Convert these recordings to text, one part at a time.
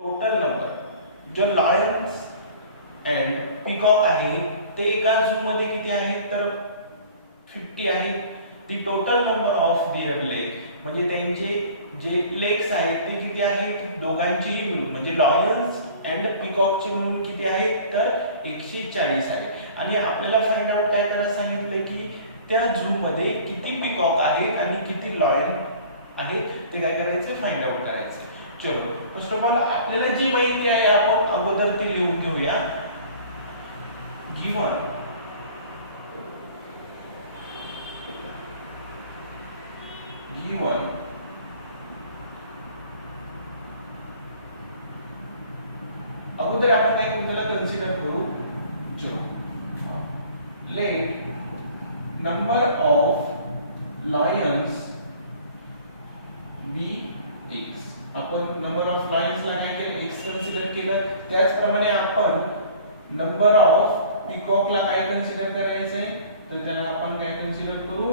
Total number जो Lions and peacock आहे ते एका झू मध्ये किती आहेत तर 50 आहेत. ती total number of their leg म्हणजे त्यांचे जे लेग्स आहेत ते किती आहेत दोघांची मिळून म्हणजे लॉयन्स अँड पिकॉकची मिळून किती आहेत तर 140 आहे. आणि आपल्याला फाइंड आउट काय करायला सांगितलं की त्या झू मध्ये किती पिकॉक आहेत आणि किती लॉयन आहेत ते काय करायचे फाइंड आउट करायचे. चलो फर्स्ट ऑफ ऑल आपल्याला जी माहिती आहे आपण अगोदर ती लिहून घेऊया. गिवन अगोदर आपण काय त्याला कन्सिडर करू. चलो let number of lions be X. आपण नंबर ऑफ लायन्स ला काय केलं एक्स कन्सिडर केलं. त्याचप्रमाणे आपण नंबर ऑफ पिकॉक ला काय कन्सिडर करायचंय तर त्याला आपण काय कन्सिडर करू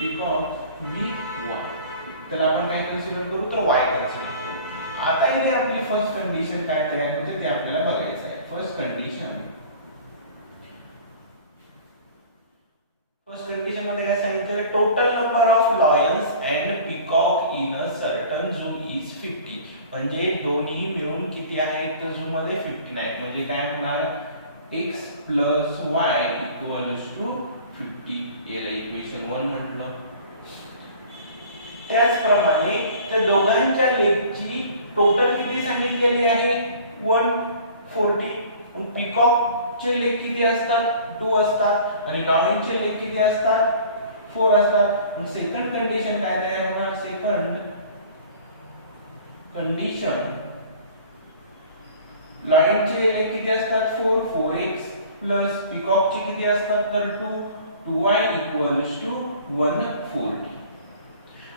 पिकॉक बी वाय. त्याला आपण काय कन्सिडर करू तर वाय कन्सिडर करू. आता इथे आपली फर्स्ट कंडिशन काय तयार होते ते आपल्याला बघायचं आहे. फर्स्ट कंडिशन मध्ये काय सांगितलं total number of lions and peacock in a certain zoo is 50. म्हणजे दोन्ही मिळून किती आहेत तर झू मध्ये 59. म्हणजे काय होणार x plus y equals to 50. याला इक्वेशन 1 म्हटलं. त्याचप्रमाणे त्या दोघांच्या लेगची टोटल किती सांगितलेली आहे 140. पिकॉक चे लेग किती असतात 2 असतात आणि लॉयन चे लेग किती असतात 4 असतात. मग सेकंड कंडिशन काय तयार होणार. सेकंड कंडिशन लॉयन चे लेग किती असतात 4 4x प्लस पिकॉक चे किती असतात तर 2 2y इक्वल्स टू 140.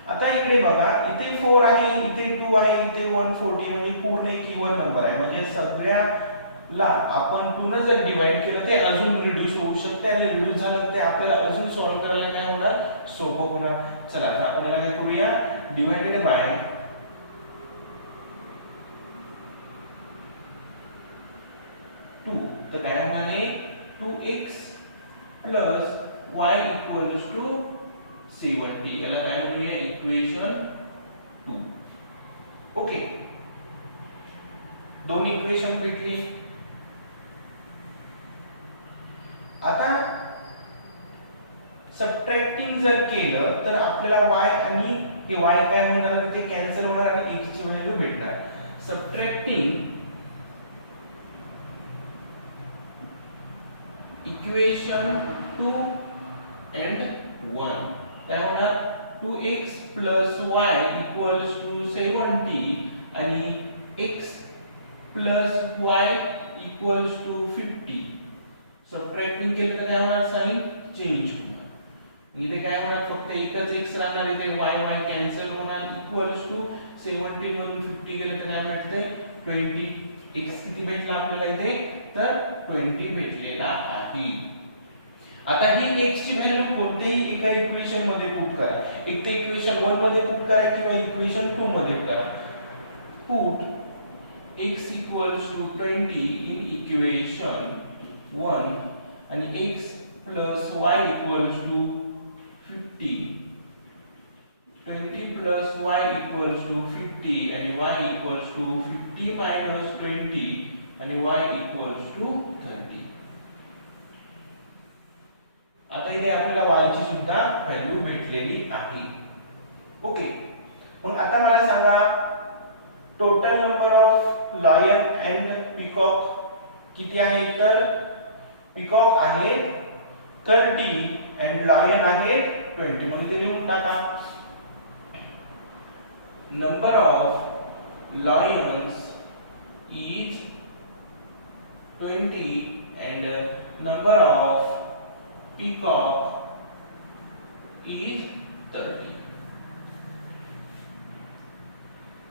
आता इकडे बघा इथे 4 आहे इथे 2 आहे इथे 140 म्हणजे पूर्ण एक इव्हन नंबर आहे. म्हणजे सगळ्याला आपण 2 ने जर डिवाइड केलं ते अजून रिड्यूस होऊ शकते आणि रिड्यूस झालं ते आपल्याला अजून सॉल्व्ह करायला काय होणार सोपं होणार. चला आता आपण काय करूया डिवाइडेड बाय 2 तर काय होणार आहे 2x plus y equals to 70. याला काय म्हणूया इक्वेशन 2. ओके दोन इक्वेशन भेटली. आता सबट्रॅक्टिंग जर केलं तर आपल्याला y आणि y काय होणार ते कॅन्सल होणार आणि x ची व्हॅल्यू भेटणार. सबट्रॅक्टिंग इक्वेशन 2 and 1 काय होणार 2x plus y equals to 70 आणि x plus y equals to 50. Subtracting केलं तर काय होणार साइन चेंज होणार. इथे काय होणार फक्त एकच x राहणार. इथे y y कॅन्सल होणार इक्वल्स टू 70 वरून 50 गेलं तर काय भेटते 20. x किती भेटला आपल्याला इथे तर 20 भेटलेला आहे. आता ही x ची व्हॅल्यू कोणत्याही एका इक्वेशन मध्ये पुट करा. एक तर इक्वेशन 1 मध्ये पुट करा किंवा इक्वेशन 2 मध्ये करा. Put x equals to 20 in equation 1 आणि x plus y equals to 50. 20 plus y equals to 50 आणि y equals to 50 minus 20 आणि y equals to 30. आता इथे आपल्याला y ची सुद्धा व्हॅल्यू भेटलेली आहे. ओके मग आता मला सांगा total number of lion and peacock किती आहे तर पिकॉक आहे 30 अँड लॉयन आहे 20. मग इथे लिहून टाका number of Lions is 20 and number of peacock is